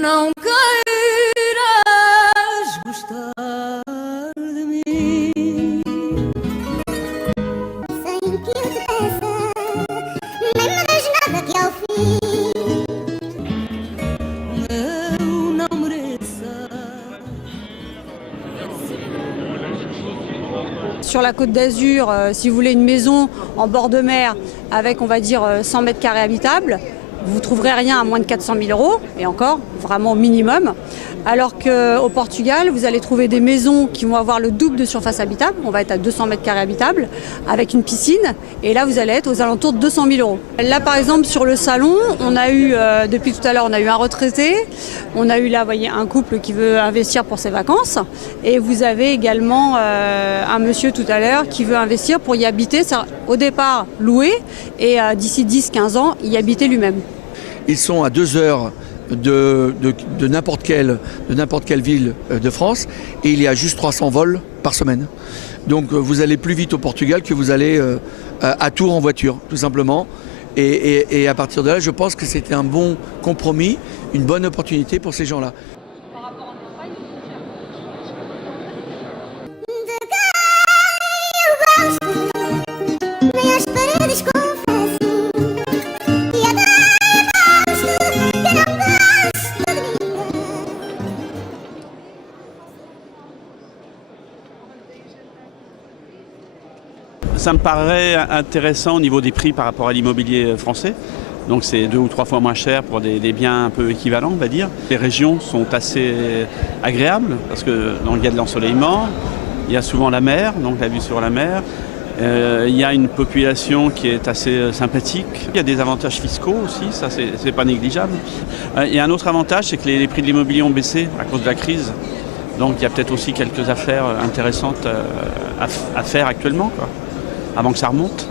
Não queiras gostar de mim sem que eu te peça, nem me des nada que ao fim eu não mereça. Sur la Côte d'Azur, si vous voulez une maison en bord de mer avec, on va dire, 100 mètres carrés habitables, vous ne trouverez rien à moins de 400 000 €, et encore, vraiment au minimum. Alors qu'au Portugal, vous allez trouver des maisons qui vont avoir le double de surface habitable, on va être à 200 mètres carrés habitables, avec une piscine, et là vous allez être aux alentours de 200 000 €. Là par exemple sur le salon, on a eu, depuis tout à l'heure, on a eu un retraité, on a eu là, vous voyez, un couple qui veut investir pour ses vacances, et vous avez également un monsieur tout à l'heure qui veut investir pour y habiter, ça, au départ loué, et d'ici 10-15 ans, y habiter lui-même. Ils sont à 2 heures de n'importe quelle ville de France, et il y a juste 300 vols par semaine. Donc vous allez plus vite au Portugal que vous allez à Tours en voiture, tout simplement. Et à partir de là, je pense que c'était un bon compromis, une bonne opportunité pour ces gens-là. Ça me paraît intéressant au niveau des prix par rapport à l'immobilier français. Donc c'est 2 ou 3 fois moins cher pour des biens un peu équivalents, on va dire. Les régions sont assez agréables parce que donc, il y a de l'ensoleillement, il y a souvent la mer, donc la vue sur la mer. Il y a une population qui est assez sympathique. Il y a des avantages fiscaux aussi, ça c'est pas négligeable. Il y a un autre avantage, c'est que les prix de l'immobilier ont baissé à cause de la crise. Donc il y a peut-être aussi quelques affaires intéressantes à faire actuellement, quoi, avant que ça remonte.